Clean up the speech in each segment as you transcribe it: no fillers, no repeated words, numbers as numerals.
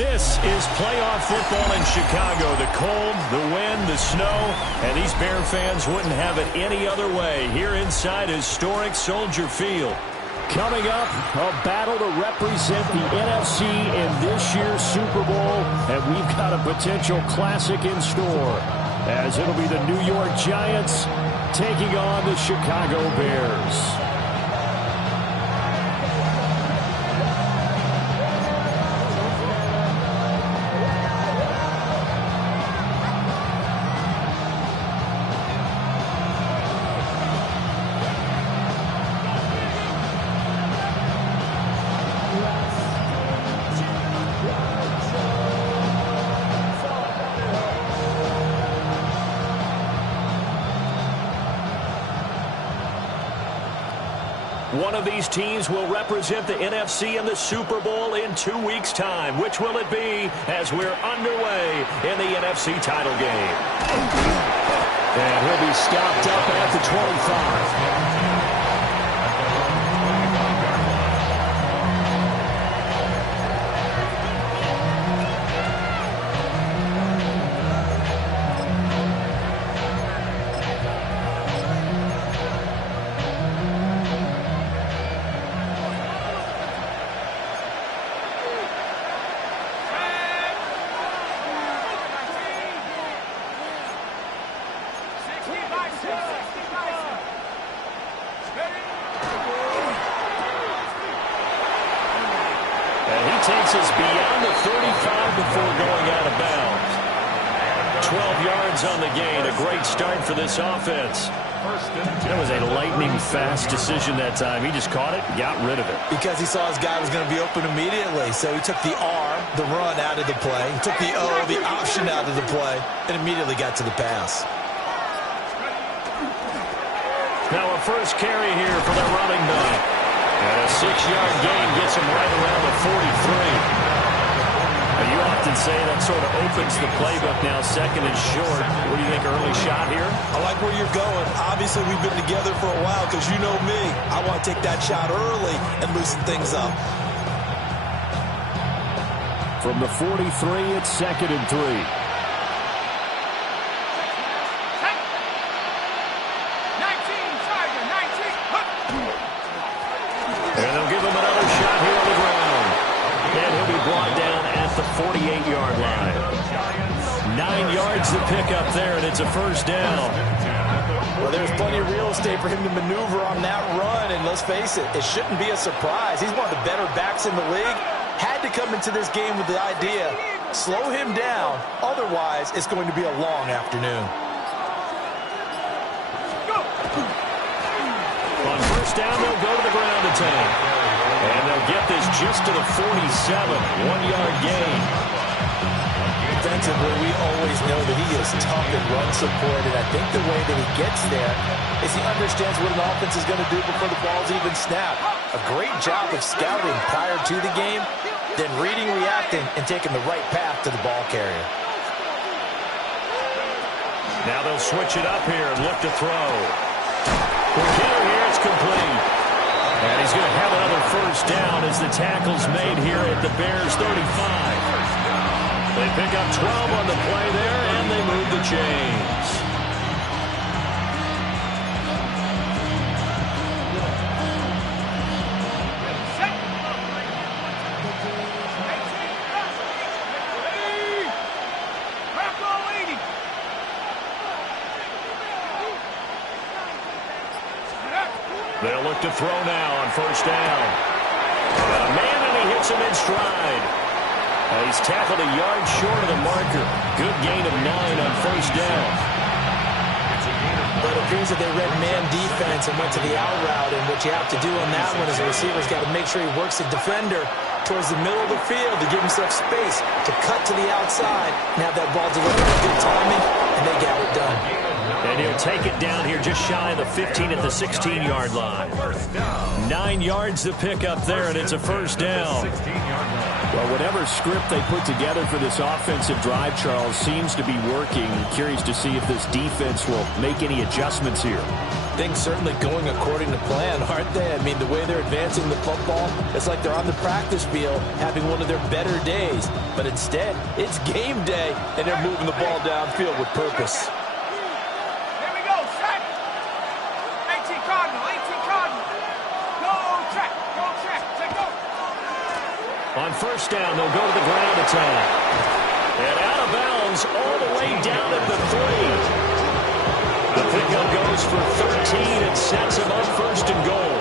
This is playoff football in Chicago. The cold, the wind, the snow, and these Bear fans wouldn't have it any other way here inside historic Soldier Field. Coming up, a battle to represent the NFC in this year's Super Bowl, and we've got a potential classic in store, as it'll be the New York Giants taking on the Chicago Bears. One of these teams will represent the NFC in the Super Bowl in 2 weeks' time. Which will it be as we're underway in the NFC title game? And he'll be stopped up at the 25. Takes us beyond the 35 before going out of bounds. 12 yards on the gain. A great start for this offense. That was a lightning-fast decision that time. He just caught it, got rid of it. Because he saw his guy was going to be open immediately. So he took the R, the run, out of the play. He took the O, the option, out of the play, and immediately got to the pass. Now a first carry here for the running back. And a 6-yard gain gets him right around the 43. Now, you often say that sort of opens the playbook now, second and short. What do you think, early shot here? I like where you're going. Obviously, we've been together for a while because you know me. I want to take that shot early and loosen things up. From the 43, it's second and 3. And they'll give him another shot here on the ground. And he'll be brought down at the 48-yard line. 9 yards to pick up there, and it's a first down. Well, there's plenty of real estate for him to maneuver on that run, and let's face it, it shouldn't be a surprise. He's one of the better backs in the league. Had to come into this game with the idea, slow him down, otherwise it's going to be a long afternoon. On first down, they'll go to the ground attack. And they'll get this just to the 47. 1-yard gain. Defensively, we always know that he is tough in run support, and I think the way that he gets there is he understands what an offense is going to do before the ball's even snapped. A great job of scouting prior to the game, then reading, reacting, and taking the right path to the ball carrier. Now they'll switch it up here and look to throw. Here, it's complete. And he's going to have another first down as the tackle's made here at the Bears' 35. They pick up 12 on the play there, and they move the chains. They'll look to throw now on first down. Got a man, and he hits him in stride. He's tackled a yard short of the marker. Good gain of 9 on first down. But it appears that they read man defense and went to the out route, and what you have to do on that one is the receiver's got to make sure he works the defender towards the middle of the field to give himself space to cut to the outside and have that ball delivered with good timing, and they got it done. And he'll take it down here just shy of the 15 at the 16-yard line. 9 yards to pick up there, and it's a first down. Well, whatever script they put together for this offensive drive, Charles, seems to be working. Curious to see if this defense will make any adjustments here. Things certainly going according to plan, aren't they? I mean, the way they're advancing the football, it's like they're on the practice field having one of their better days. But instead, it's game day, and they're moving the ball downfield with purpose. Here we go, set. 18 Cardinal, 18 Cardinal. Go check, go. On first down, they'll go to the ground attack. And out of bounds all the way down at the 3. The pickup goes for 13 and sets him up first and goal.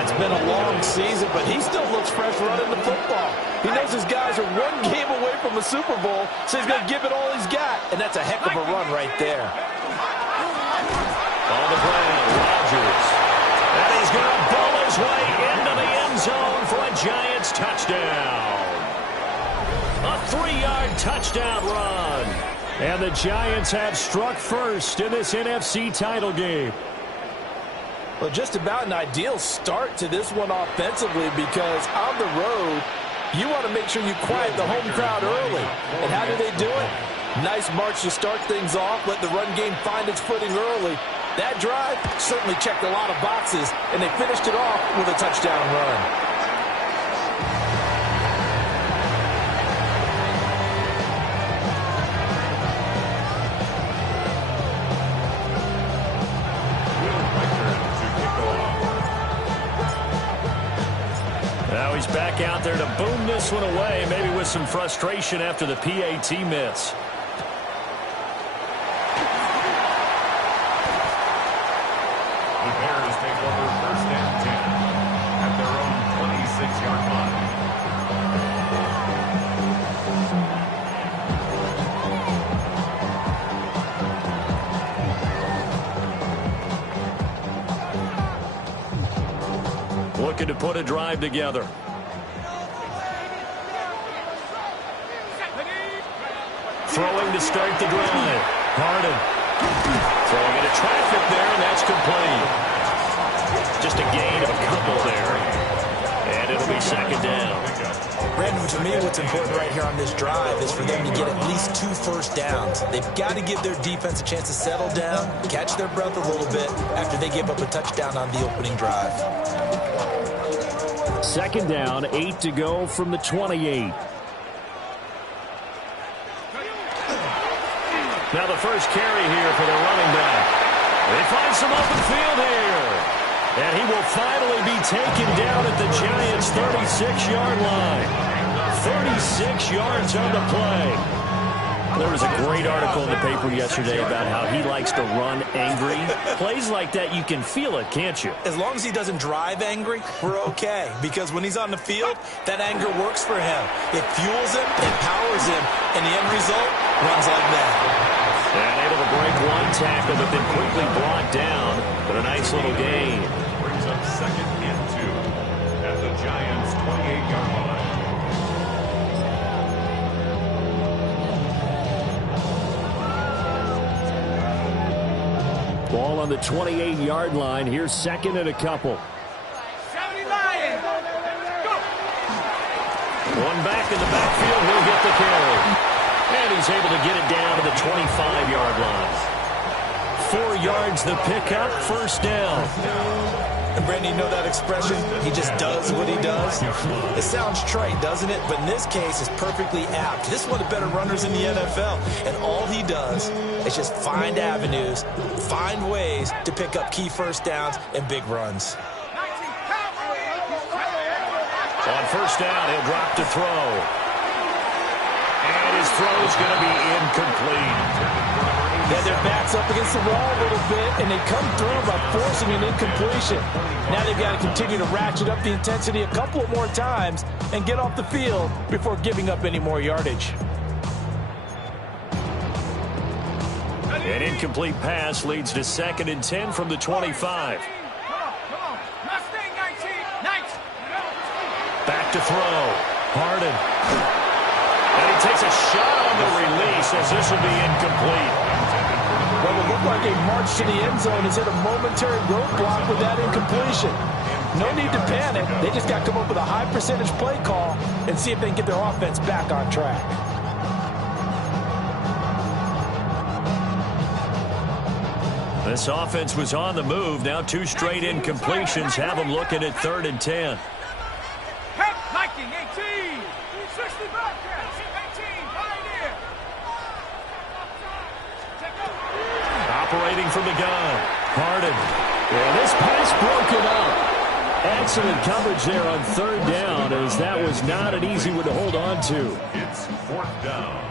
It's been a long season, but he still looks fresh running the football. He knows his guys are one game away from a Super Bowl, so he's going to give it all he's got. And that's a heck of a run right there. On the ground, Rodgers. And he's going to bowl his way into the end zone for a Giants touchdown. A 3-yard touchdown run. And the Giants have struck first in this NFC title game. Well, just about an ideal start to this one offensively, because on the road, you want to make sure you quiet the home crowd early. And how do they do it? Nice march to start things off, let the run game find its footing early. That drive certainly checked a lot of boxes, and they finished it off with a touchdown run. Now he's back out there to boom this one away, maybe with some frustration after the PAT miss. The Bears take over first and 10 at their own 26-yard line. Looking to put a drive together. Throwing to start the drive. Harden. Throwing into traffic there, and that's complete. Just a gain of a couple there. And it'll be second down. Brandon, to me, what's important right here on this drive is for them to get at least 2 first downs. They've got to give their defense a chance to settle down, catch their breath a little bit after they give up a touchdown on the opening drive. Second down, 8 to go from the 28. Now the first carry here for the running back. They find some open field here. And he will finally be taken down at the Giants' 36-yard line. 36 yards on the play. There was a great article in the paper yesterday about how he likes to run angry. Plays like that, you can feel it, can't you? As long as he doesn't drive angry, we're okay. Because when he's on the field, that anger works for him. It fuels him, it powers him, and the end result runs like that. And able to break one tackle, but then quickly brought down. But a nice little gain. Brings up second and 2 at the Giants' 28-yard line. Ball on the 28-yard line. Here's second and a couple. 70 Lions. Go. One back in the backfield. He'll get the carry. And he's able to get it down to the 25-yard line. 4 yards the pickup, first down. And Brandon, you know that expression? He just does what he does. It sounds trite, doesn't it? But in this case, it's perfectly apt. This is one of the better runners in the NFL. And all he does is just find avenues, find ways to pick up key first downs and big runs. On first down, he'll drop to throw. And his throw is going to be incomplete. Yeah, their back's up against the wall a little bit, and they come through by forcing an incompletion. Now they've got to continue to ratchet up the intensity a couple more times and get off the field before giving up any more yardage. An incomplete pass leads to second and 10 from the 25. Come on. Mustang 19. Back to throw. Harden. And he takes a shot on the release as this will be incomplete. Well, it looked like a march to the end zone has hit a momentary roadblock with that incompletion. No need to panic. They just got to come up with a high percentage play call and see if they can get their offense back on track. This offense was on the move. Now 2 straight incompletions have them looking at 3rd and 10. Head hiking, 18. 60 Bobcats, 18. Pioneer. Operating from the gun. Harden. And this pass broken up. Excellent coverage there on 3rd down, as that was not an easy one to hold on to. It's 4th down.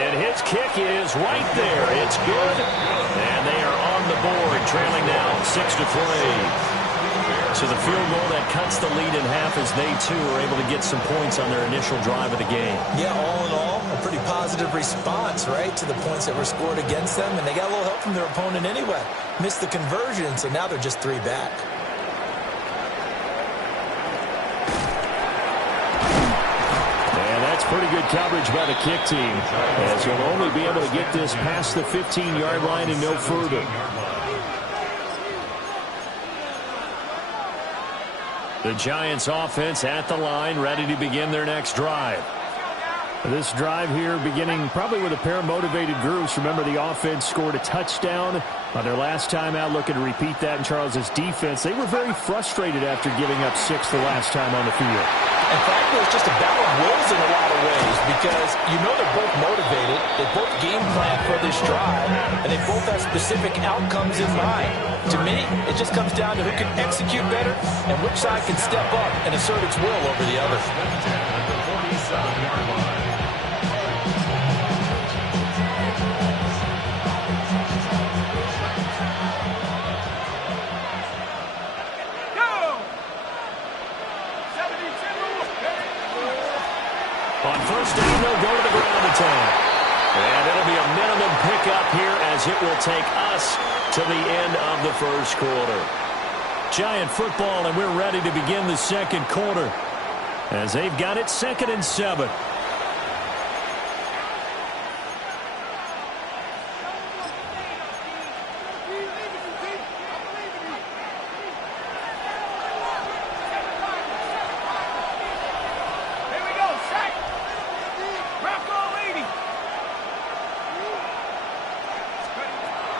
And his kick is right there. It's good. And they are on the board, trailing now 6-3. So the field goal that cuts the lead in half as they, too, are able to get some points on their initial drive of the game. Yeah, all in all, a pretty positive response, right, to the points that were scored against them. And they got a little help from their opponent anyway. Missed the conversion, so now they're just 3 back. Pretty good coverage by the kick team, as he'll only be able to get this past the 15-yard line and no further. The Giants offense at the line, ready to begin their next drive. This drive here beginning probably with a pair of motivated groups. Remember, the offense scored a touchdown on their last time out, looking to repeat that in Charles's defense. They were very frustrated after giving up 6 the last time on the field. In fact, it was just a battle of wills in a lot of ways, because you know they're both motivated, they both game plan for this drive, and they both have specific outcomes in mind. To me, it just comes down to who can execute better and which side can step up and assert its will over the other. At the 47-yard line. On 1st down, they'll go to the ground attack. And it'll be a minimum pickup here, as it will take us to the end of the 1st quarter. Giant football, and we're ready to begin the 2nd quarter, as they've got it 2nd and 7.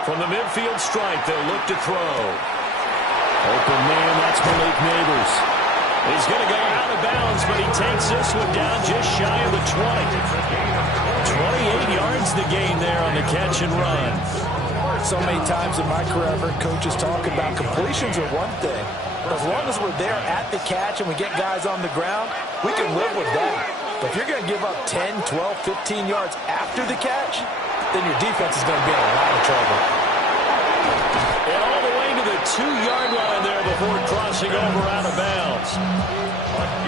From the midfield stripe, they'll look to throw. Open man, that's Malik Neighbors. He's going to go out of bounds, but he takes this one down just shy of the 20. 28 yards the gain there on the catch and run. So many times in my career, I've heard coaches talk about completions are one thing. But as long as we're there at the catch and we get guys on the ground, we can live with that. But if you're going to give up 10, 12, 15 yards after the catch, then your defense is going to be in a lot of trouble. And all the way to the 2-yard line there before crossing over out of bounds.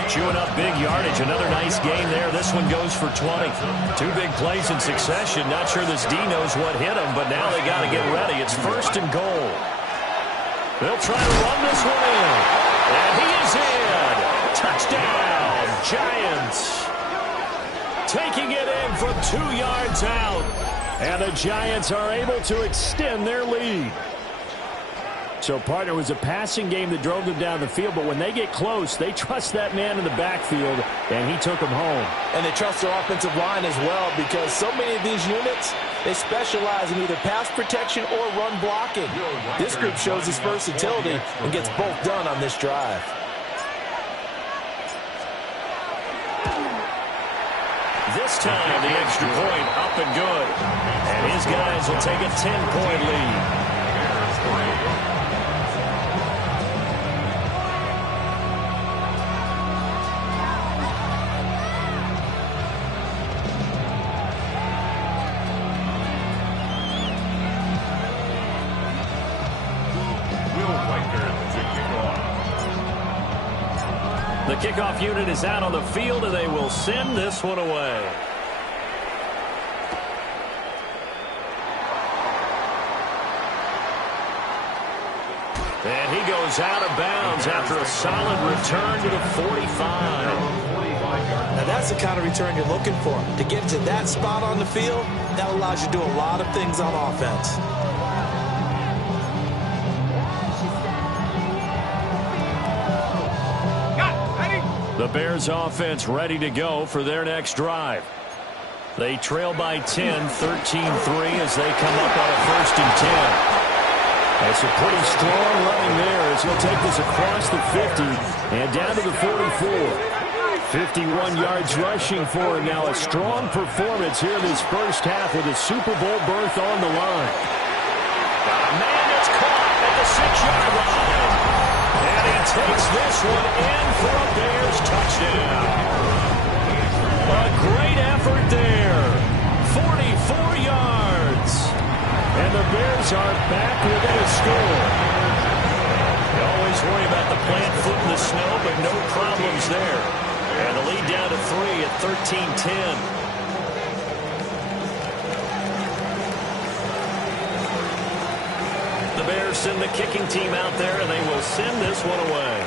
Chewing up big yardage. Another nice gain there. This one goes for 20. 2 big plays in succession. Not sure this D knows what hit him, but now they got to get ready. It's 1st and goal. They'll try to run this one in. And he is in. Touchdown, Giants. Taking it in from 2 yards out. And the Giants are able to extend their lead. So, partner, was a passing game that drove them down the field, but when they get close, they trust that man in the backfield, and he took them home. And they trust their offensive line as well, because so many of these units, they specialize in either pass protection or run blocking. This group shows its versatility and gets both done on this drive. This time, the extra point up and good. And his guys will take a 10-point lead. The kickoff unit is out on the field, and they will send this one away. And he goes out of bounds after a solid return to the 45. Now that's the kind of return you're looking for. To get to that spot on the field, that allows you to do a lot of things on offense. The Bears offense ready to go for their next drive. They trail by 10, 13-3 as they come up on a 1st and 10. That's a pretty strong running there as he'll take this across the 50 and down to the 44. 51 yards rushing for him now. A strong performance here this first half with a Super Bowl berth on the line. A man that's caught at the 6-yard line. And he takes this one in for a Bears touchdown. A great effort there. 44 yards. And the Bears are back within a score. You always worry about the plant foot in the snow, but no problems there. And the lead down to 3 at 13-10. The Bears send the kicking team out there, and they will send this one away.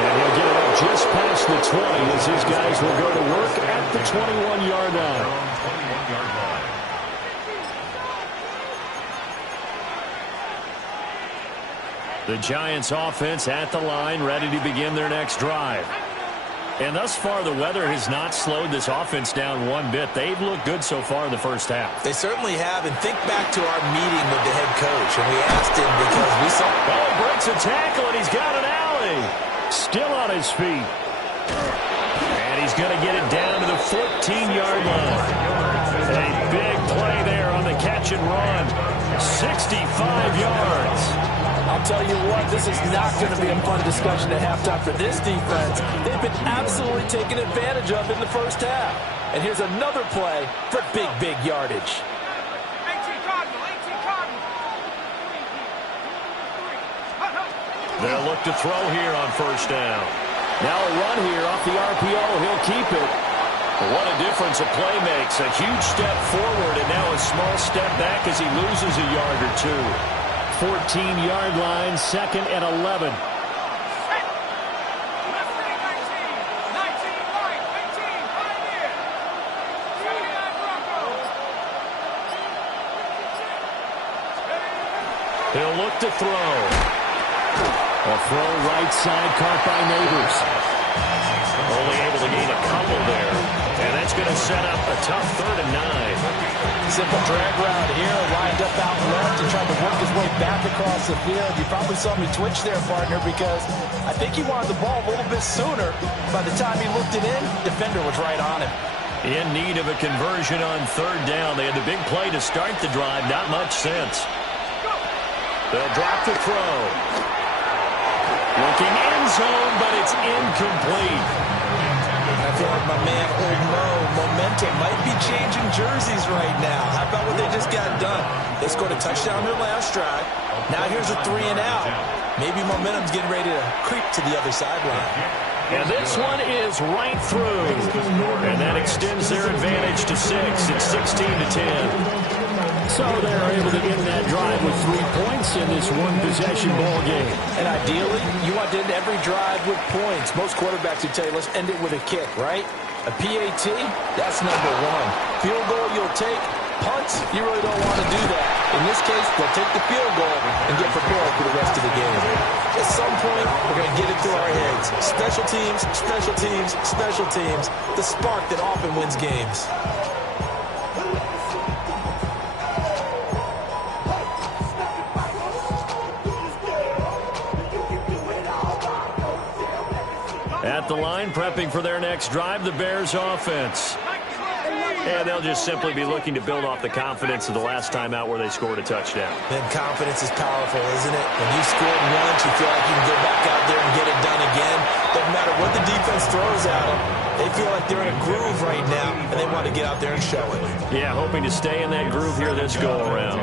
And he'll get it up just past the 20 as his guys will go to work at the 21-yard line. The Giants offense at the line, ready to begin their next drive. And thus far, the weather has not slowed this offense down one bit. They've looked good so far in the first half. They certainly have. And think back to our meeting with the head coach. And we asked him because we saw... Oh, breaks a tackle, and he's got an alley. Still on his feet. And he's going to get it down to the 14-yard line. A big play there on the catch and run. 65 yards. I'll tell you what, this is not going to be a fun discussion at halftime for this defense. They've been absolutely taken advantage of in the first half. And here's another play for big yardage. 18 Cardinal, 18 Cardinal. They'll look to throw here on first down. Now a run here off the RPO. He'll keep it. What a difference a play makes. A huge step forward and now a small step back as he loses a yard or two. 14-yard line, 2nd and 11. Left wing 19, 19 right, 18, right here. 29 Broncos. He'll look to throw. A throw right side caught by Neighbors. Only able to gain a couple there. And that's going to set up a tough 3rd and 9. Simple drag route here, lined up out left and tried to work his way back across the field. You probably saw me twitch there, partner, because I think he wanted the ball a little bit sooner. By the time he looked it in, defender was right on him. In need of a conversion on 3rd down. They had the big play to start the drive. Not much sense. They'll drop the throw. Looking end zone, but it's incomplete. I feel like my man, Old Mo, momentum might be changing jerseys right now. How about what they just got done? They scored a touchdown their last drive. Now here's a 3 and out. Maybe momentum's getting ready to creep to the other sideline. And this one is right through. And that extends their advantage to 6. It's 16-10. So they're able to end that drive with 3 points in this one-possession ball game. And ideally, you want to end every drive with points. Most quarterbacks would tell you, let's end it with a kick, right? A PAT, that's number 1. Field goal you'll take. Punts, you really don't want to do that. In this case, they'll take the field goal and get prepared for the rest of the game. At some point, we're going to get it through our heads. Special teams, special teams, special teams. The spark that often wins games. At the line, prepping for their next drive, the Bears offense. And they'll just simply be looking to build off the confidence of the last time out where they scored a touchdown. Then confidence is powerful, isn't it? When you scored once, you feel like you can go back out there and get it done again. Doesn't matter what the defense throws at them. They feel like they're in a groove right now, and they want to get out there and show it. Yeah, hoping to stay in that groove here this go-around.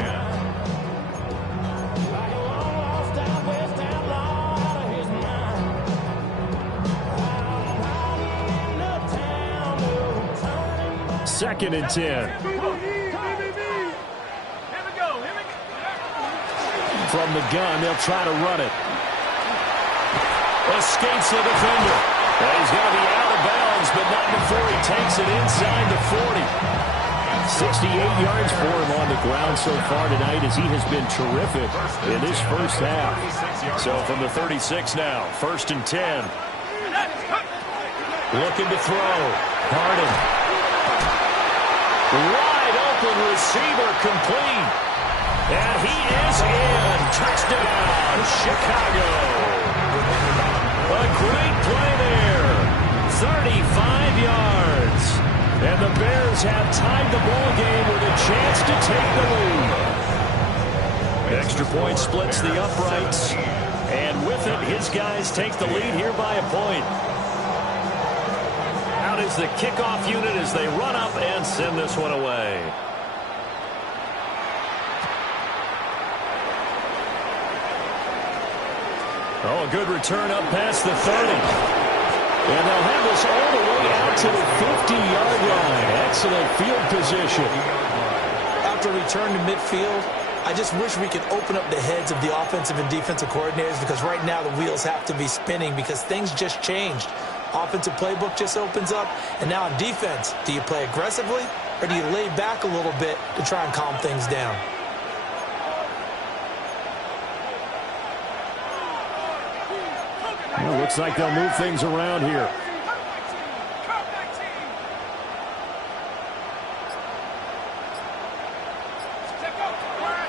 Second and 10. Here we go. From the gun, they'll try to run it. Escapes the defender. Well, he's going to be out of bounds, but not before he takes it inside the 40. 68 yards for him on the ground so far tonight as he has been terrific in this first half. So from the 36 now, 1st and 10. Looking to throw. Harden. Wide open receiver complete. And he is in. Touchdown, Chicago. A great play there. 35 yards. And the Bears have tied the ball game with a chance to take the lead. Extra point splits the uprights. And with it, his guys take the lead here by a point. Out is the kickoff unit as they run up and send this one away. Oh, a good return up past the 30. And they'll have this all the way out to the 50-yard line. Excellent field position. After return to midfield, I just wish we could open up the heads of the offensive and defensive coordinators, because right now the wheels have to be spinning because things just changed. Offensive playbook just opens up, and now on defense, do you play aggressively or do you lay back a little bit to try and calm things down? Well, looks like they'll move things around here.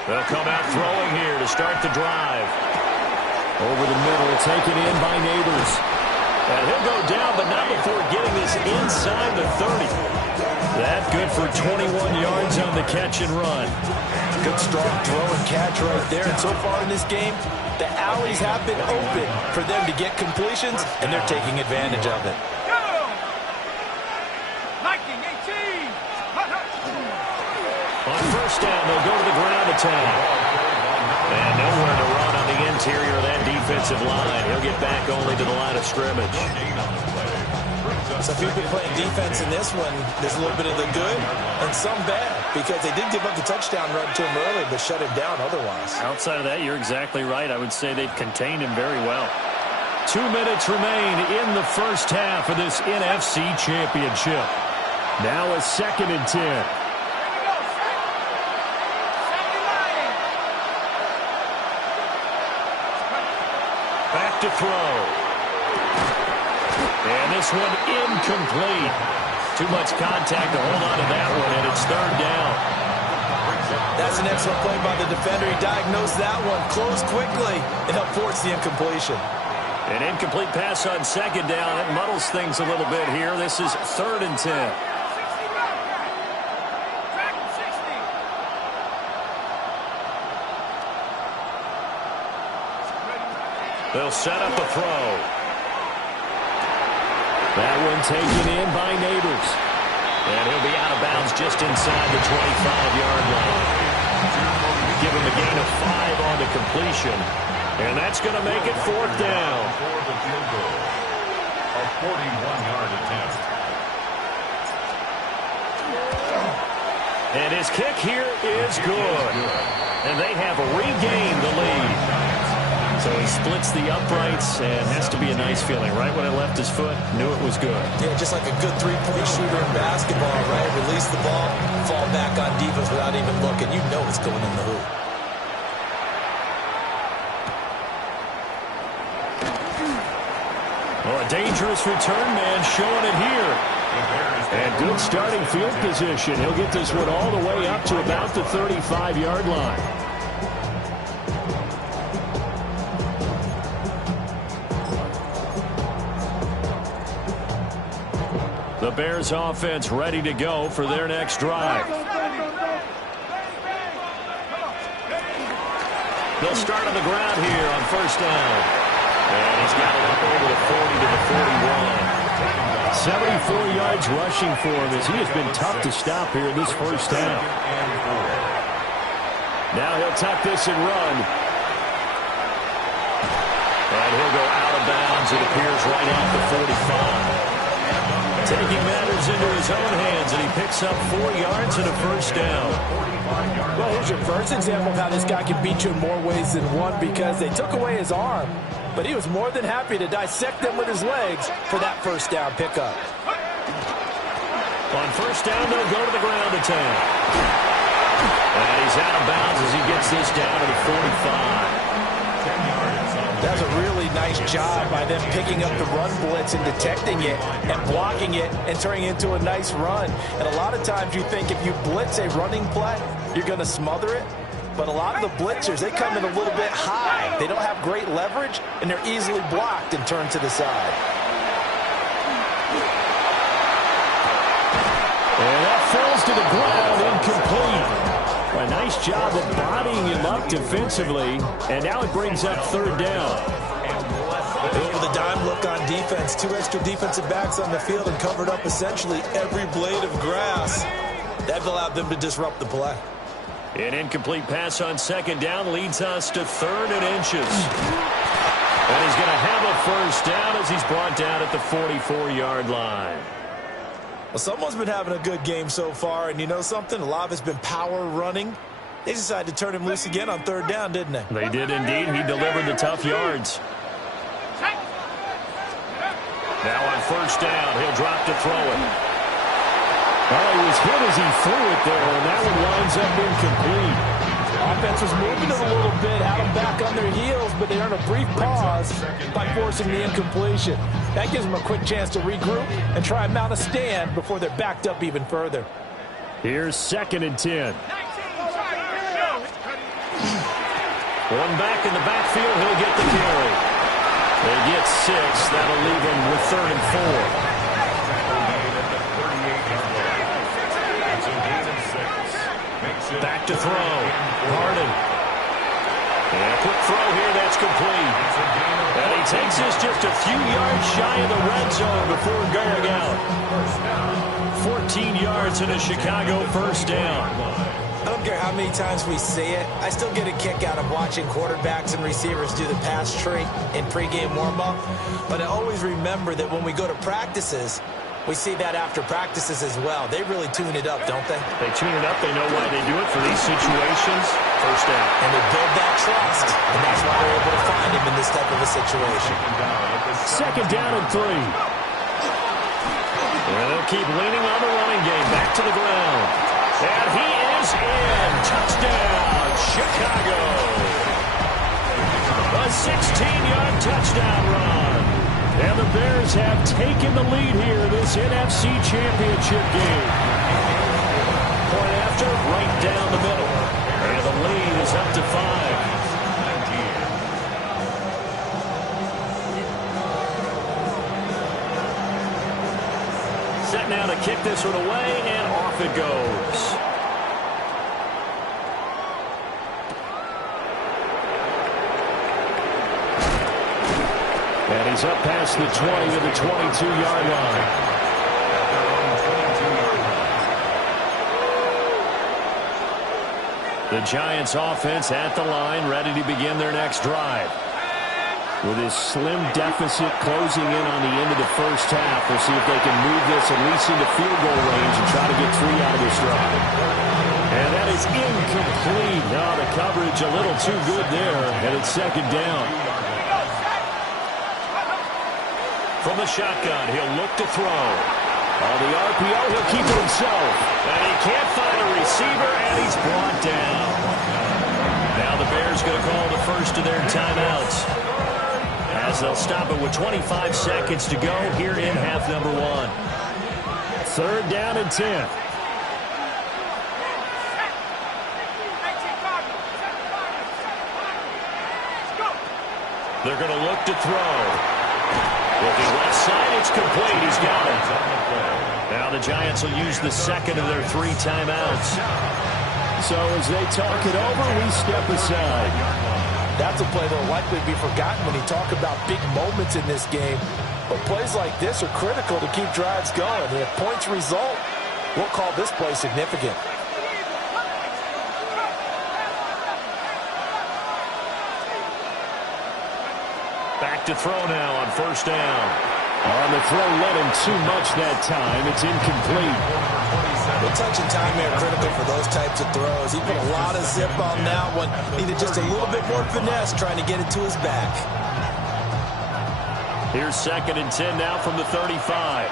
They'll come out throwing here to start the drive. Over the middle, taken in by Neighbors. And he'll go down, but not before getting this inside the 30. That good for 21 yards on the catch and run. Good strong throw and catch right there. And so far in this game, the alleys have been open for them to get completions, and they're taking advantage of it. On first down, they'll go to the ground attack. And nowhere to run on the interior of that defensive line. He'll get back only to the line of scrimmage. So if you've been playing defense in this one, there's a little bit of the good and some bad, because they did give up the touchdown run to him early, but shut him down otherwise. Outside of that, you're exactly right. I would say they've contained him very well. 2 minutes remain in the first half of this NFC Championship. Now a 2nd and 10. Back to throw. And this one incomplete. Too much contact to hold on to that one, and it's 3rd down. That's an excellent play by the defender. He diagnosed that one, closed quickly, and helped force the incompletion. An incomplete pass on 2nd down. It muddles things a little bit here. This is 3rd and 10. They'll set up a throw. That one taken in by Neighbors. And he'll be out of bounds just inside the 25-yard line. Give him a gain of 5 on the completion. And that's going to make it 4th down. For the field goal. A 41-yard attempt. And his kick here is good. And they have regained the lead. So he splits the uprights, and has to be a nice feeling. Right when it left his foot, knew it was good. Yeah, just like a good three-point shooter in basketball, right? Release the ball, fall back on defense without even looking. You know it's going in the hoop. Well, a dangerous return man showing it here. And good starting field position. He'll get this one all the way up to about the 35-yard line. The Bears offense ready to go for their next drive. They'll start on the ground here on first down. And he's got it up over the 40 to the 41. 74 yards rushing for him as he has been tough to stop here in this first half. Now he'll tuck this and run. And he'll go out of bounds, it appears, right off the 45. Taking matters into his own hands, and he picks up 4 yards and a first down. Well, here's your first example of how this guy can beat you in more ways than one, because they took away his arm, but he was more than happy to dissect them with his legs for that first down pickup. On first down, they'll go to the ground attack. And he's out of bounds as he gets this down to the 45. That's a really nice job by them picking up the run blitz and detecting it and blocking it and turning it into a nice run. And a lot of times you think if you blitz a running play, you're going to smother it. But a lot of the blitzers, they come in a little bit high. They don't have great leverage, and they're easily blocked and turned to the side. And that falls to the ground, incomplete. A nice job of bodying him up defensively, and now it brings up third down. With a dime look on defense, 2 extra defensive backs on the field and covered up essentially every blade of grass. That allowed them to disrupt the play. An incomplete pass on second down leads us to 3rd and inches. And he's going to have a first down as he's brought down at the 44-yard line. Well, someone's been having a good game so far, and you know something? A lot of it's been power running. They decided to turn him loose again on 3rd down, didn't they? They did indeed. He delivered the tough yards. Now on first down, he'll drop to throw it. Well, he was hit as he threw it there, and that one winds up incomplete. Offense was moving it a little bit, had them back on their heels, but they earned a brief pause by forcing the incompletion. That gives them a quick chance to regroup and try and mount a stand before they're backed up even further. Here's 2nd and 10. One back in the backfield, he'll get the carry. They get 6. That'll leave him with 3rd and 4. Back to throw. Harden. And a quick throw here. That's complete. And he takes this just a few yards shy of the red zone before going out. 14 yards and a Chicago first down. I don't care how many times we see it. I still get a kick out of watching quarterbacks and receivers do the pass tree in pregame warm-up. But I always remember that when we go to practices, we see that after practices as well. They really tune it up, don't they? They tune it up. They know why they do it for these situations. First down. And they build that trust, and that's why they're able to find him in this type of a situation. 2nd down and 3. And they'll keep leaning on the running game. Back to the ground. And he is in. Touchdown, Chicago. A 16-yard touchdown run. And the Bears have taken the lead here in this NFC Championship game. Point after, right down the middle. And the lead is up to 5. Set now to kick this one away, and off it goes. And he's up past the 20 to the 22-yard line. The Giants offense at the line, ready to begin their next drive. With his slim deficit closing in on the end of the first half, we'll see if they can move this at least into field goal range and try to get 3 out of this drive. And that is incomplete. Now the coverage a little too good there, and it's 2nd down. From the shotgun, he'll look to throw. On the RPO, he'll keep it himself. And he can't find a receiver, and he's brought down. Now the Bears going to call the first of their timeouts, as they'll stop it with 25 seconds to go here in half number 1. 3rd down and 10. They're going to look to throw. Looking left side, it's complete. He's got it. Now the Giants will use the 2nd of their 3 timeouts. So as they talk it over, we step aside. That's a play that will likely be forgotten when you talk about big moments in this game. But plays like this are critical to keep drives going. And if points result, we'll call this play significant. Back to throw now on first down. On the throw, led him too much that time. It's incomplete. The touch and time are critical for those types of throws. He put a lot of zip on that one. Needed just a little bit more finesse trying to get it to his back. Here's 2nd and 10 now from the 35.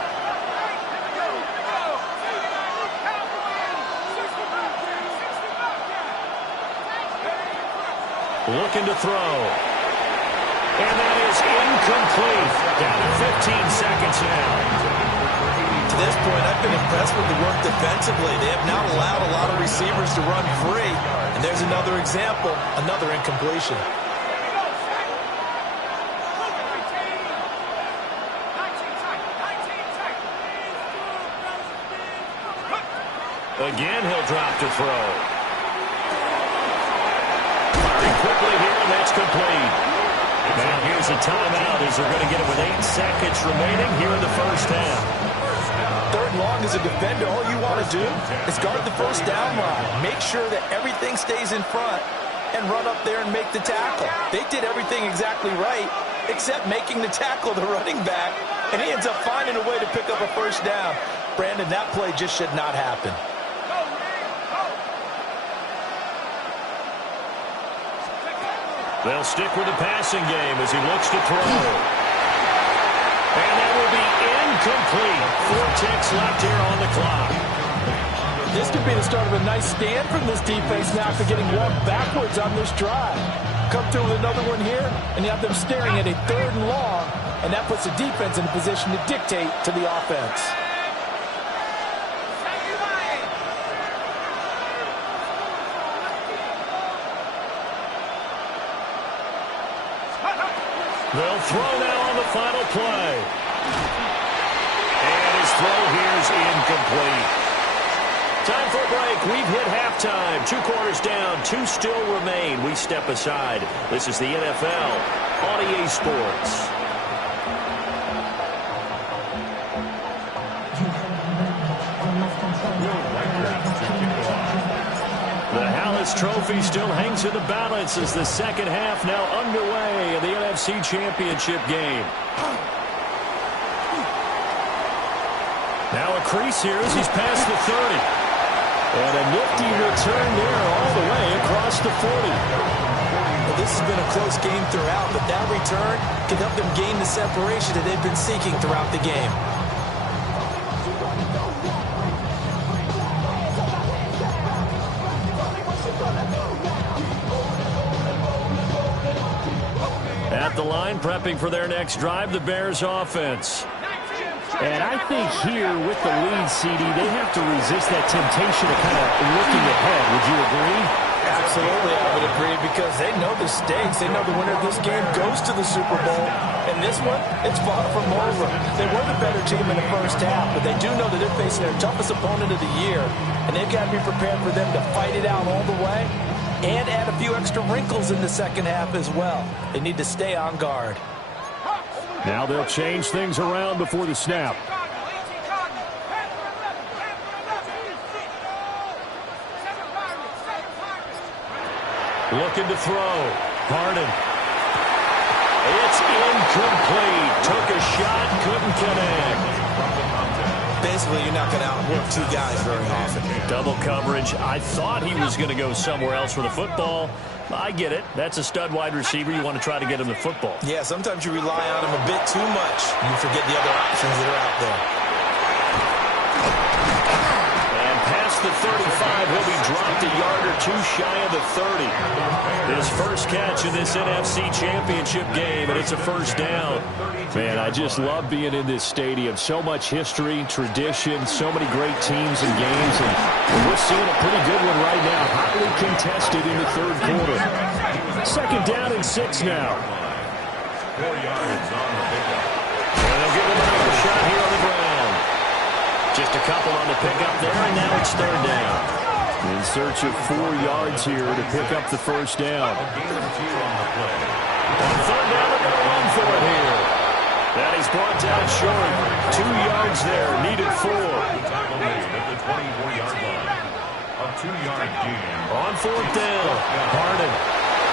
Looking to throw. And that is incomplete. Down to 15 seconds now. To this point, I've been impressed with the work defensively. They have not allowed a lot of receivers to run free. And there's another example, another incompletion. Again, he'll drop to throw. Firing quickly here, and that's complete. Now here's a timeout as they're going to get it with 8 seconds remaining here in the first half. Third and long as a defender, all you want to do is guard the first down line. Make sure that everything stays in front and run up there and make the tackle. They did everything exactly right except making the tackle the running back, and he ends up finding a way to pick up a first down. Brandon, that play just should not happen. They'll stick with the passing game as he looks to throw. And that will be incomplete. 4 ticks left here on the clock. This could be the start of a nice stand from this defense now after getting walked backwards on this drive. Come through with another one here, and you have them staring at a 3rd and long, and that puts the defense in a position to dictate to the offense. They'll throw now on the final play. And his throw here is incomplete. Time for a break. We've hit halftime. 2 quarters down. 2 still remain. We step aside. This is the NFL on EA Sports. The Hallis Trophy still hangs in the balance as the second half now underway in the NFC Championship game. Now a crease here as he's past the 30. And a nifty return there all the way across the 40. Well, this has been a close game throughout, but that return can help them gain the separation that they've been seeking throughout the game. At the line, prepping for their next drive, the Bears offense. And I think here with the lead, CD, they have to resist that temptation of kind of looking ahead. Would you agree? Absolutely, I would agree, because they know the stakes. They know the winner of this game goes to the Super Bowl. And this one, it's far from over. They were the better team in the first half, but they do know that they're facing their toughest opponent of the year. And they've got to be prepared for them to fight it out all the way and add a few extra wrinkles in the second half as well. They need to stay on guard. Now they'll change things around before the snap. Looking to throw. Harden. It's incomplete. Took a shot, couldn't connect. Basically, you're not going to outwork 2 guys very often. Double coverage. I thought he was going to go somewhere else for the football. I get it. That's a stud wide receiver. You want to try to get him the football. Yeah, sometimes you rely on him a bit too much. You forget the other options that are out there. And past the 35, he'll be dropped a yard or 2 shy of the 30. His first catch in this NFC Championship game, and it's a first down. Man, I just love being in this stadium. So much history, tradition, so many great teams and games, and we're seeing a pretty good one right now. Hotly contested in the 3rd quarter. 2nd down and 6 now. 4 yards on the pickup. And they'll give him another shot here on the ground. Just a couple on the pickup there, and now it's 3rd down. In search of 4 yards here to pick up the first down. A gain of 2 on the play. On 3rd down, they're going to run for it here. That he's brought down short. 2 yards there, needed 4. Tackle made at the 24-yard line. A 2-yard gain. On 4th down, Harden.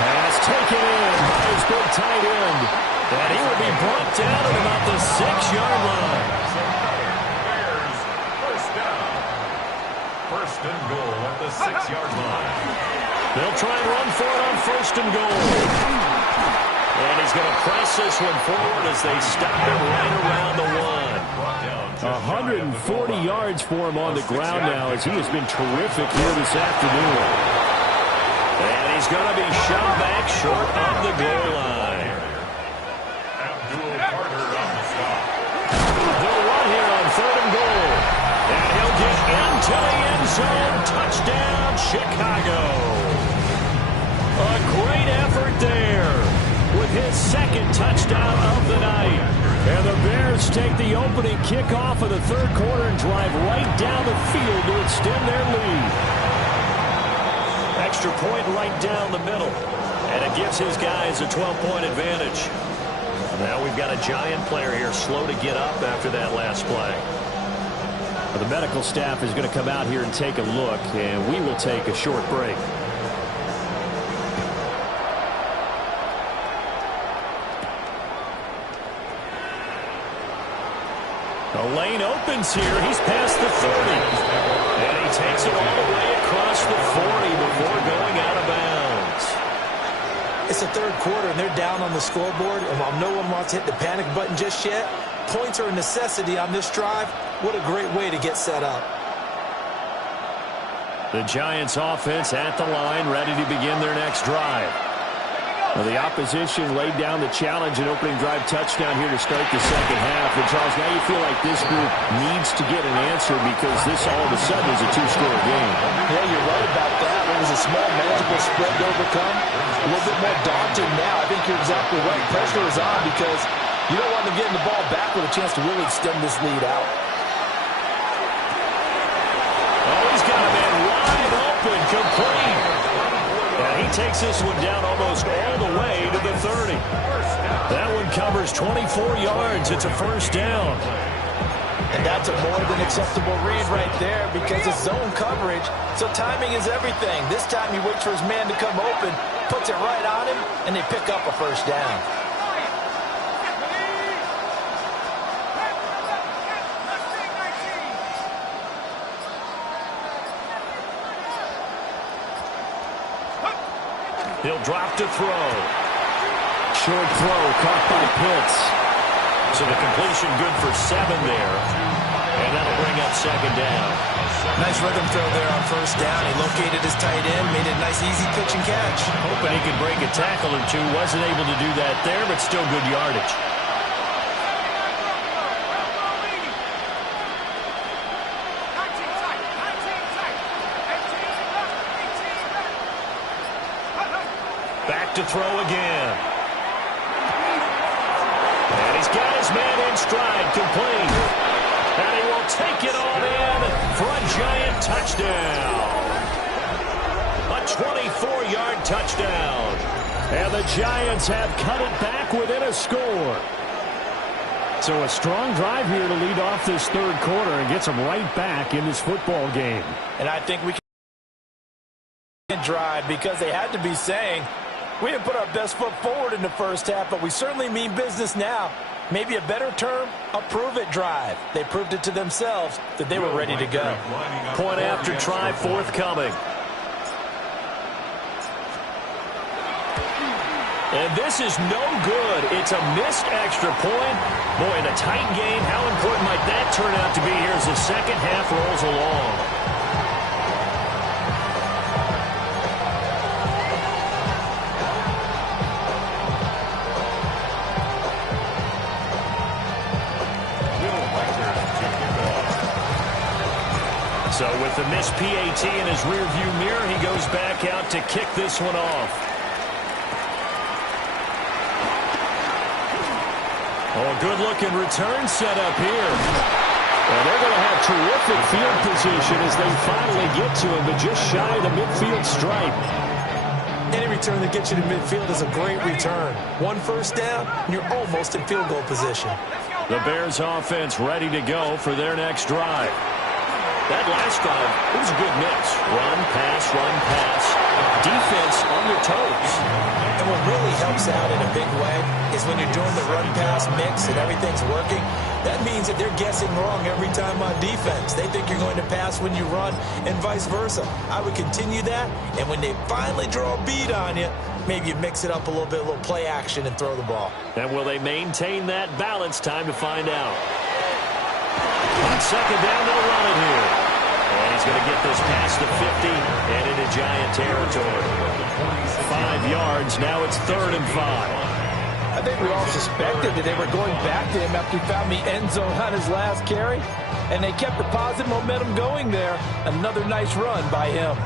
Pass taken in by his big tight end. And he will be brought down at about the 6-yard line. Bears, first down. First and goal at the 6-yard line. They'll try and run for it on 1st and goal. And he's going to press this one forward as they stop it right around the 1. 140 yards for him on the ground now as he has been terrific here this afternoon. And he's going to be shoved back short of the goal line. They'll run here on 3rd and goal. And he'll get into the end zone. Touchdown, Chicago. A great effort there with his 2nd touchdown of the night. And the Bears take the opening kickoff of the 3rd quarter and drive right down the field to extend their lead. Extra point right down the middle. And it gives his guys a 12-point advantage. Now we've got a Giant player here slow to get up after that last play. Well, the medical staff is going to come out here and take a look, and we will take a short break. The lane opens here. He's past the 30. And he takes it all the way across the 40 before going out of bounds. It's the 3rd quarter, and they're down on the scoreboard. And while no one wants to hit the panic button just yet, points are a necessity on this drive. What a great way to get set up. The Giants offense at the line, ready to begin their next drive. Well, the opposition laid down the challenge and opening drive touchdown here to start the 2nd half. And, Charles, now you feel like this group needs to get an answer because this all of a sudden is a 2-score game. Yeah, you're right about that. It was a small, manageable spread to overcome. A little bit more daunting now. I think you're exactly right. Pressure is on because you don't want them getting the ball back with a chance to really extend this lead out. Oh, he's got a man wide open, complete. And he takes this one down almost all the way to the 30. That one covers 24 yards. It's a 1st down. And that's a more than acceptable read right there because it's zone coverage, so timing is everything. This time he waits for his man to come open, puts it right on him, and they pick up a 1st down. He'll drop to throw. Short throw caught by Pitts. So the completion good for 7 there. And that'll bring up 2nd down. Nice rhythm throw there on 1st down. He located his tight end, made it a nice easy pitch and catch. Hoping he could break a tackle or two. Wasn't able to do that there, but still good yardage. Back to throw again. And he's got his man in stride, complete. And he will take it on in for a Giant touchdown. A 24-yard touchdown. And the Giants have cut it back within a score. So a strong drive here to lead off this 3rd quarter and gets them right back in this football game. And I think we can drive because they had to be saying, we didn't put our best foot forward in the 1st half, but we certainly mean business now. Maybe a better term, a prove-it drive. They proved it to themselves that they were ready to go. Point after try forthcoming. And this is no good. It's a missed extra point. Boy, in a tight game, how important might that turn out to be here as the 2nd half rolls along? So with the missed PAT in his rearview mirror, he goes back out to kick this one off. Oh, good-looking return set up here. And they're going to have terrific field position as they finally get to him, but just shy of the midfield stripe. Any return that gets you to midfield is a great return. 1 1st down, and you're almost in field goal position. The Bears offense ready to go for their next drive. That last drive, it was a good mix. Run, pass, defense on their toes. And what really helps out in a big way is when you're doing the run-pass mix and everything's working, that means that they're guessing wrong every time on defense. They think you're going to pass when you run and vice versa. I would continue that, and when they finally draw a bead on you, maybe you mix it up a little bit, a little play action and throw the ball. And will they maintain that balance? Time to find out. On 2nd down, they'll run it here. And he's He's going to get this past the 50 and into Giant territory. 5 yards. Now it's 3rd and 5. I think we all suspected that they were going back to him after he found the end zone on his last carry, and they kept the positive momentum going there. Another nice run by him.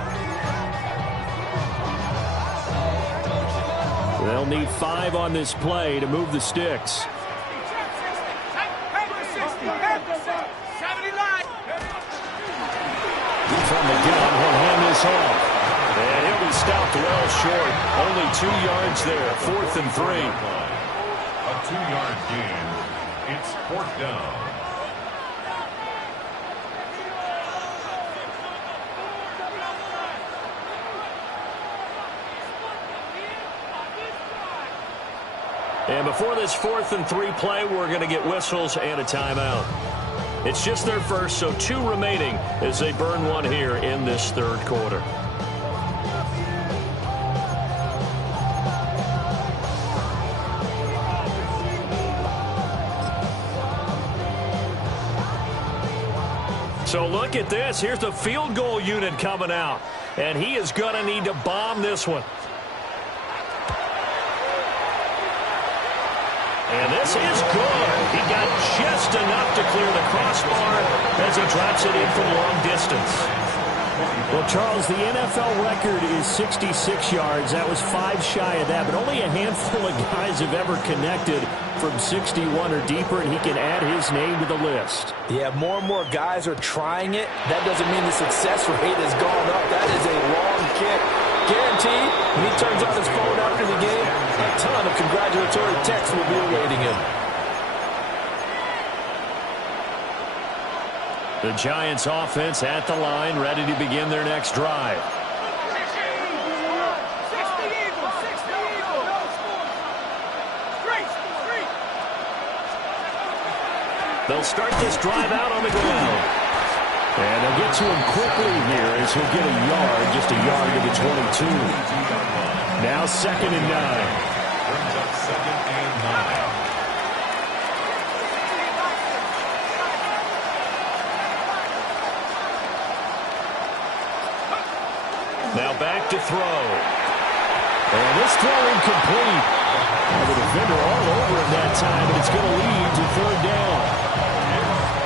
They'll need 5 on this play to move the sticks. From the gun, he'll hand this off. And he'll be stopped well short. Only 2 yards there. 4th and 3. A 2-yard gain. It's 4th down. And before this 4th and 3 play, we're going to get whistles and a timeout. It's just their first, so 2 remaining as they burn one here in this 3rd quarter. So look at this. Here's the field goal unit coming out. And he is going to need to bomb this one. And this is good. He got just enough to clear the crossbar as he drops it in from long distance. Well, Charles, the NFL record is 66 yards. That was 5 shy of that, but only a handful of guys have ever connected from 61 or deeper, and he can add his name to the list. Yeah, more and more guys are trying it. That doesn't mean the success rate has gone up. That is a long kick. Guaranteed, when he turns on his phone after the game, a ton of congratulatory texts will be awaiting him. The Giants offense at the line, ready to begin their next drive. They'll start this drive out on the ground. And they'll get to him quickly here as he'll get a yard, just a yard to the 22. Now 2nd and 9. Brings up 2nd and 9. Now back to throw. And this throw incomplete. The defender all over him that time, and it's going to lead to 3rd down.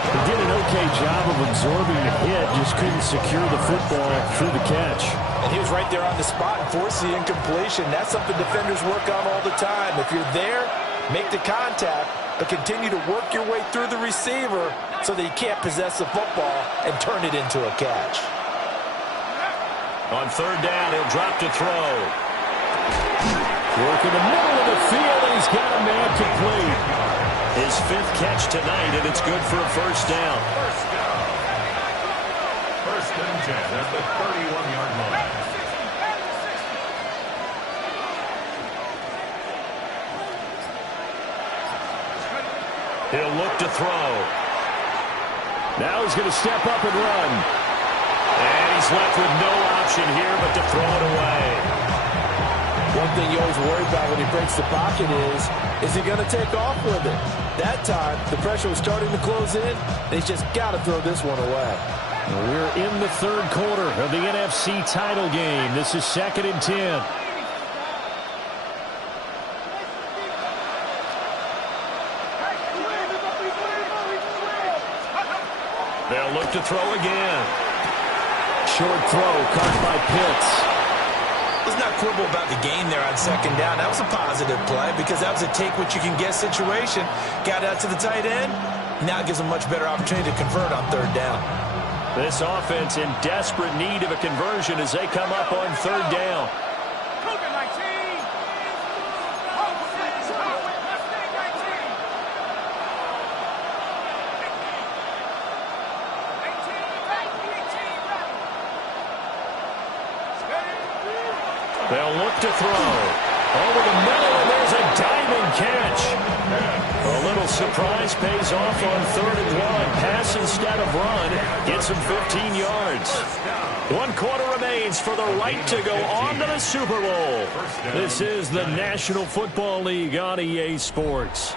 He did an okay job of absorbing the hit, just couldn't secure the football through the catch. And he was right there on the spot and forced the incompletion. That's something defenders work on all the time. If you're there, make the contact, but continue to work your way through the receiver so that he can't possess the football and turn it into a catch. On 3rd down, he'll drop to throw. Work in the middle of the field, and he's got a man complete. His 5th catch tonight, and it's good for a 1st down. 1st and 10 at the 31-yard line. He'll look to throw. Now he's going to step up and run. And he's left with no option here but to throw it away. One thing you always worry about when he breaks the pocket is he going to take off with it? That time, the pressure was starting to close in. They just got to throw this one away. We're in the 3rd quarter of the NFC title game. This is 2nd and 10. They'll look to throw again. Short throw caught by Pitts. Let's not quibble about the game there on 2nd down. That was a positive play because that was a take-what-you-can-get situation. Got out to the tight end. Now it gives them much better opportunity to convert on 3rd down. This offense in desperate need of a conversion as they come up on 3rd down. They'll look to throw. Over the middle, and there's a diving catch. A little surprise pays off on 3rd and 1. Pass instead of run. Gets him 15 yards. 1 quarter remains for the right to go on to the Super Bowl. This is the National Football League on EA Sports.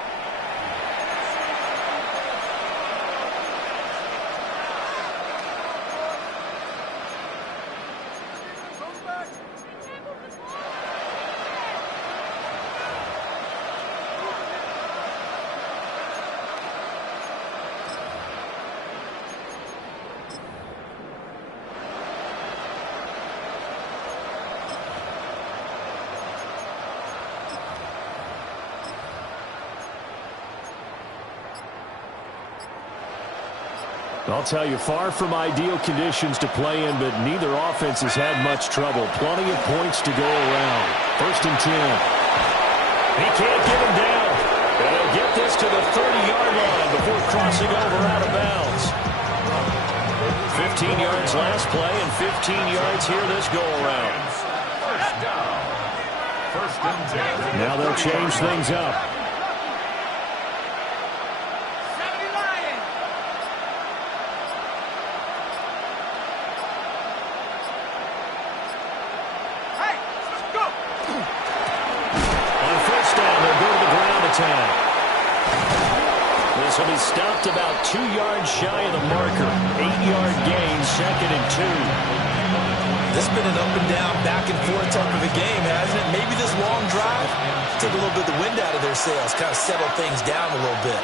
I'll tell you, far from ideal conditions to play in, but neither offense has had much trouble. Plenty of points to go around. 1st and 10. He can't get him down. And he'll get this to the 30-yard line before crossing over out of bounds. 15 yards last play and 15 yards here this go-around. First and 10. Now they'll change things up. This will be stopped about 2 yards shy of the marker. 8-yard gain, 2nd and 2. This has been an up and down, back and forth type of a game, hasn't it? Maybe this long drive took a little bit of the wind out of their sails, kind of settled things down a little bit.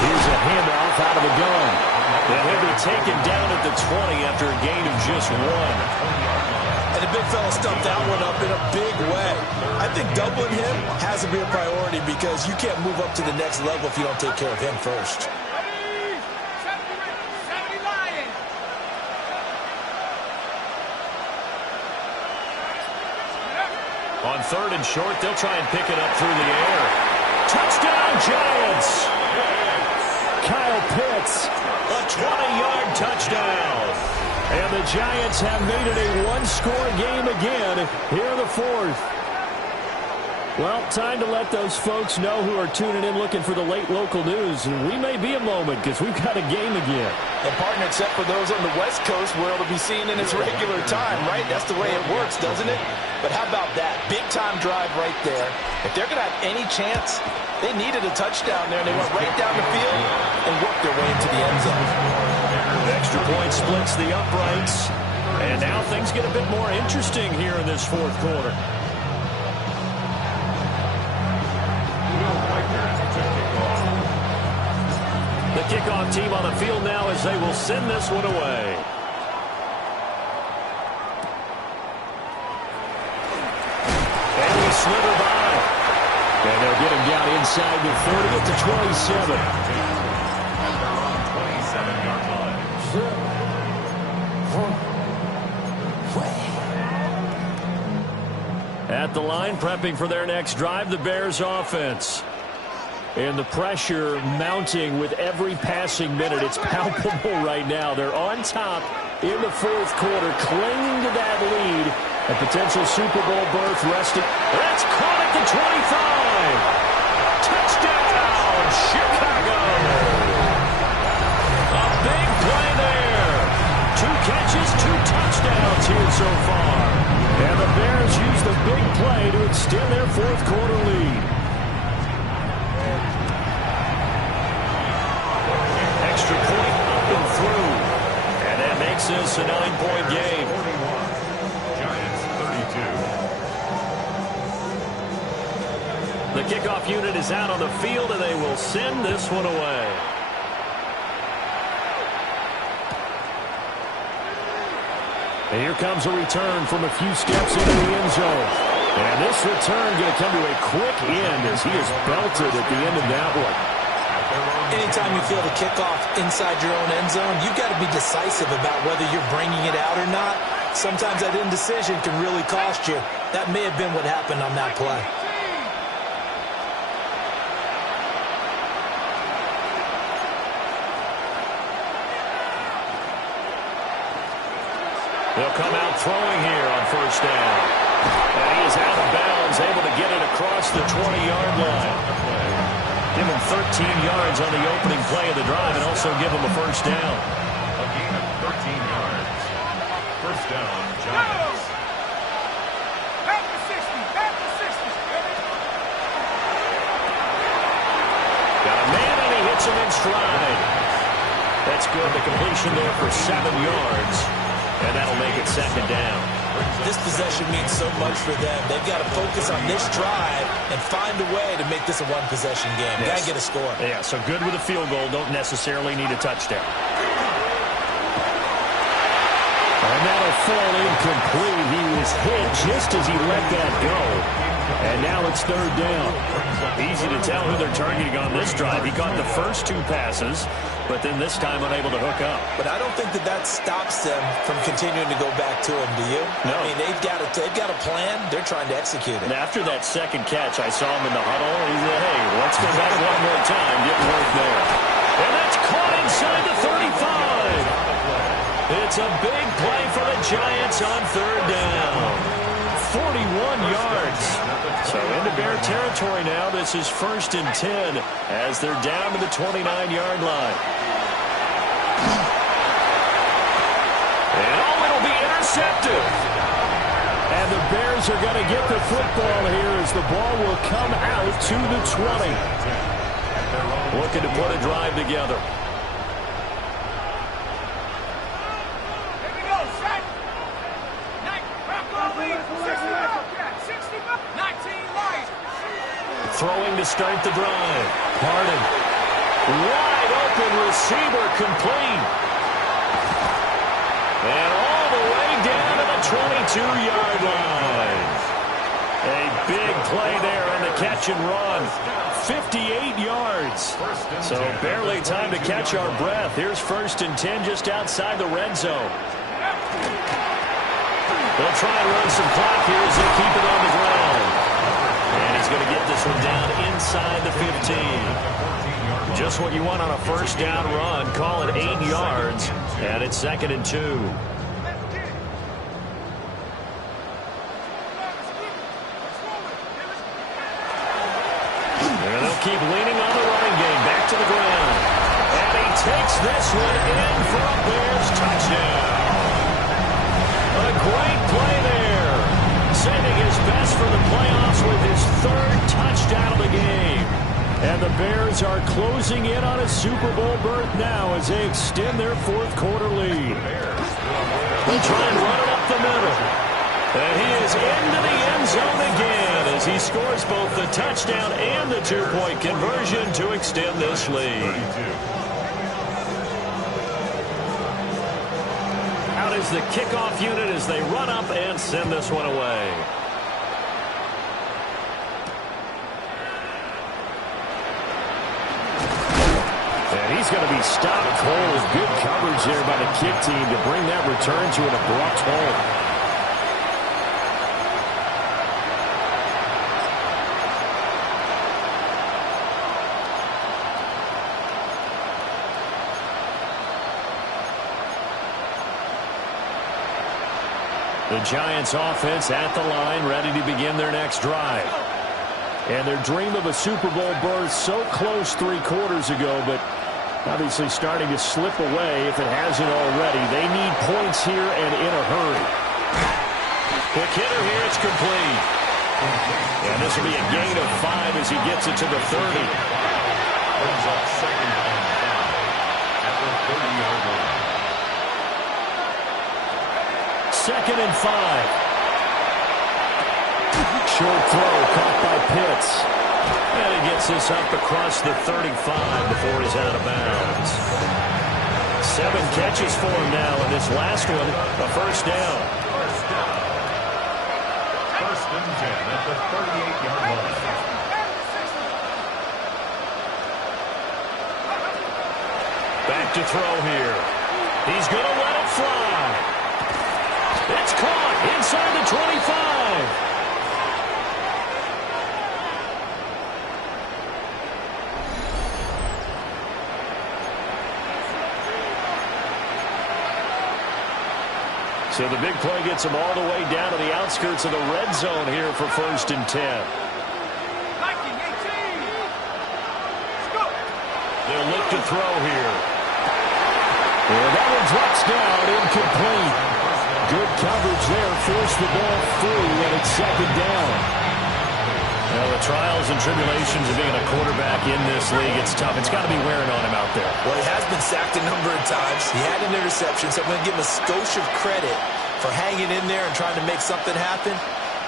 Here's a handoff out of the gun. And he'll be taken down at the 20 after a gain of just 1. And the big fella stumped that one up in a big way. I think doubling him has to be a priority because you can't move up to the next level if you don't take care of him first. On 3rd and short, they'll try and pick it up through the air. Touchdown, Giants! Kyle Pitts, a 20-yard touchdown. And the Giants have made it a one-score game again here in the 4th. Well, time to let those folks know who are tuning in looking for the late local news. And we may be a moment because we've got a game again. And partner, except for those on the West Coast, where it'll be seen in its regular time, right? That's the way it works, doesn't it? But how about that? Big-time drive right there. If they're going to have any chance, they needed a touchdown there, and they went right down the field and worked their way into the end zone. Extra point splits the uprights. And now things get a bit more interesting here in this 4th quarter. The kickoff team on the field now as they will send this one away. And we slither by. And they'll get him down inside the 30 at the 27. At their own 27-yard line. At the line, prepping for their next drive, the Bears offense. And the pressure mounting with every passing minute. It's palpable right now. They're on top in the 4th quarter, clinging to that lead. A potential Super Bowl berth resting. That's caught at the 25. Touchdown, Chicago. A big play there. 2 catches, 2 touchdowns here so far. And the Bears use the big play to extend their 4th quarter lead. Extra point up and through. And that makes this a 9-point game. 41. Giants 32. The kickoff unit is out on the field, and they will send this one away. And here comes a return from a few steps into the end zone. And this return going to come to a quick end as he is belted at the end of that one. Anytime you feel the kickoff inside your own end zone, you've got to be decisive about whether you're bringing it out or not. Sometimes that indecision can really cost you. That may have been what happened on that play. They'll come out throwing here on 1st down. And he is out of bounds, able to get it across the 20-yard line. Give him 13 yards on the opening play of the drive and also give him a 1st down. A gain of 13 yards. 1st down, Giants. Back to 60. Back to 60. Got a man, and he hits him in stride. That's good. The completion there for 7 yards. And that'll make it 2nd down. This possession means so much for them. They've got to focus on this drive and find a way to make this a one-possession game. Yes. Got to get a score. Yeah, so good with a field goal. Don't necessarily need a touchdown. And that'll fall incomplete. He was hit just as he let that go. And now it's third down. Easy to tell who they're targeting on this drive. He caught the first 2 passes, but then this time unable to hook up. But I don't think that stops them from continuing to go back to him, do you? No. I mean, they've got a plan. They're trying to execute it. And after that second catch, I saw him in the huddle. He said, hey, let's go back one more time. Didn't work there. And that's caught inside the 35. It's a big play for the Giants on third down. 41 yards. So into Bear territory now. This is 1st and 10 as they're down to the 29-yard line. And it'll be intercepted. And the Bears are going to get the football here as the ball will come out to the 20. Looking to put a drive together. Throwing to start the drive. Harden. Wide open receiver complete. And all the way down to the 22-yard line. A big play there on the catch and run. 58 yards. So barely time to catch our breath. Here's 1st and 10 just outside the red zone. They'll try and run some clock here as they keep it on the ground. And he's going to get this one down inside the 15. Just what you want on a first down run. Call it 8 yards. And it's 2nd and 2. And they'll keep leaning on the running game. Back to the ground. And he takes this one in for a Bears touchdown. A great play there. Saving his best for the playoffs with his 3rd touchdown of the game. And the Bears are closing in on a Super Bowl berth now as they extend their 4th quarter lead. They'll try and run it up the middle. And he is into the end zone again as he scores both the touchdown and the 2-point conversion to extend this lead. Out is the kickoff unit as they run up and send this one away. And he's going to be stopped cold. Good coverage there by the kick team to bring that return to an abrupt halt. The Giants offense at the line, ready to begin their next drive. And their dream of a Super Bowl berth so close 3 quarters ago, but obviously starting to slip away if it hasn't already. They need points here and in a hurry. Quick hitter here, it's complete. And this will be a gain of 5 as he gets it to the 30. Brings up 2nd and 5 at the 30-yard line. 2nd and 5. Short throw caught by Pitts. And he gets this up across the 35 before he's out of bounds. 7 catches for him now, and this last one, a first down. 1st and 10 at the 38-yard line. Back to throw here. He's going to let it fly. It's caught inside the 25. So the big play gets them all the way down to the outskirts of the red zone here for 1st and 10. They'll look to throw here. And that one drops down, incomplete. Good coverage there, forced the ball free, and it's 2nd down. Well, the trials and tribulations of being a quarterback in this league, it's tough. It's got to be wearing on him out there. Well, he has been sacked a number of times. He had an interception, so I'm going to give him a skosh of credit for hanging in there and trying to make something happen,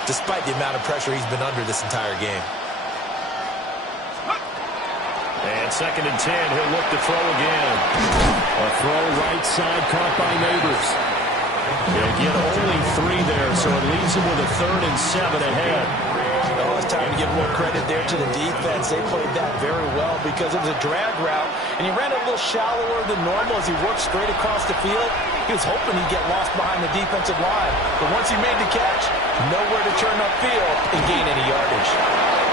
despite the amount of pressure he's been under this entire game. And 2nd and 10, he'll look to throw again. A throw right side caught by Neighbors. Yet only 3 there, so it leaves him with a 3rd and 7 ahead. Oh, it's time to give more credit there to the defense. They played that very well because it was a drag route, and he ran a little shallower than normal as he worked straight across the field. He was hoping he'd get lost behind the defensive line, but once he made the catch, nowhere to turn upfield and gain any yardage.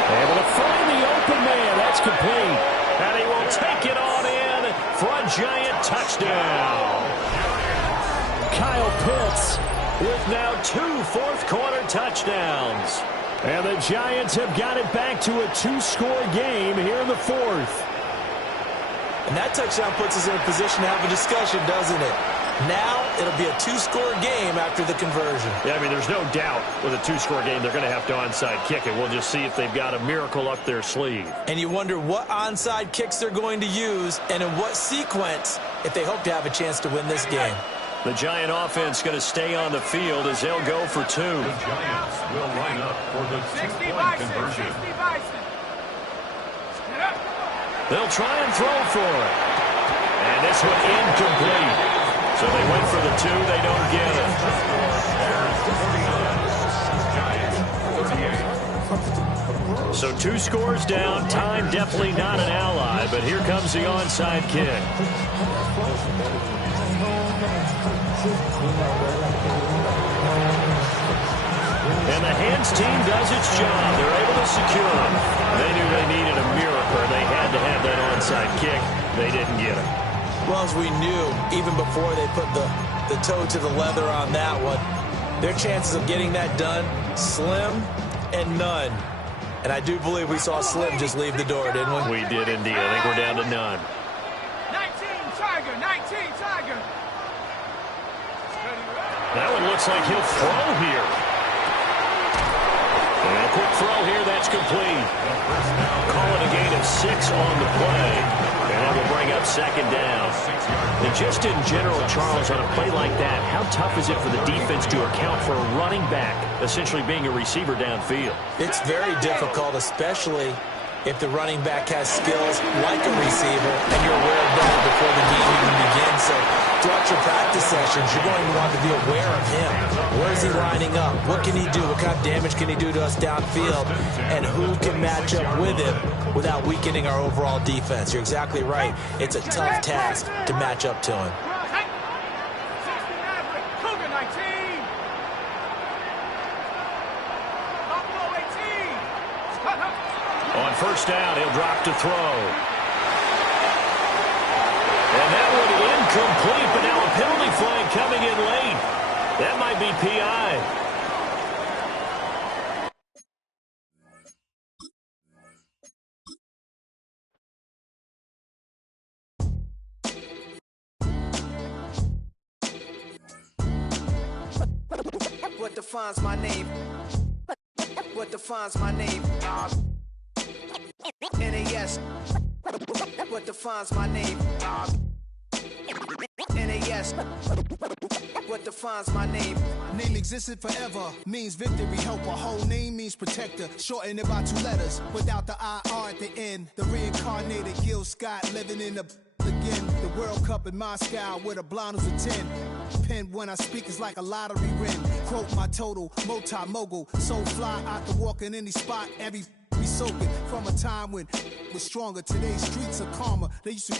Able to find the open man. That's complete. And he will take it on in for a giant touchdown. Kyle Pitts with now 2 fourth-quarter touchdowns. And the Giants have got it back to a 2-score game here in the 4th. And that touchdown puts us in a position to have a discussion, doesn't it? Now it'll be a 2-score game after the conversion. Yeah, I mean, there's no doubt with a 2-score game they're going to have to onside kick it. We'll just see if they've got a miracle up their sleeve. And you wonder what onside kicks they're going to use and in what sequence if they hope to have a chance to win this game. The Giant offense going to stay on the field as they'll go for 2. The Giants will line up for the 2-point conversion. They'll try and throw for it. And this one incomplete. So they went for the 2. They don't get it. So 2 scores down. Time definitely not an ally, but here comes the onside kick. And the hands team does its job. They're able to secure him. They knew they needed a miracle. They had to have that onside kick. They didn't get it. Well, as we knew, even before they put the toe to the leather on that one, their chances of getting that done, slim and none. And I do believe we saw Slim just leave the door, didn't we? We did indeed. I think we're down to none. 19 Tiger, 19 Tiger. That one looks like he'll throw here. And a quick throw here, that's complete. Call it a gain of 6 on the play. And that will bring up 2nd down. And just in general, Charles, on a play like that, how tough is it for the defense to account for a running back essentially being a receiver downfield? It's very difficult, especially if the running back has skills like a receiver and you're aware of that before the game even begins. So throughout your practice sessions, you're going to want to be aware of him. Where is he lining up? What can he do? What kind of damage can he do to us downfield? And who can match up with him without weakening our overall defense? You're exactly right. It's a tough task to match up to him. On 1st down, he'll drop to throw. And that one incomplete, but now a penalty flag coming in late. That might be PI. What defines my name? What defines my name? NAS. What defines my name? NAS. What defines my name? Name existed forever, means victory, helper. Whole name means protector. Shorten it by 2 letters, without the IR at the end. The reincarnated Gil Scott living in the again. The World Cup in Moscow with a blind who's a 10. Pen when I speak is like a lottery win. Quote my total, multi-mogul. So fly, I can walk in any spot. Every be soaking from a time when was stronger. Today's streets are calmer. They used to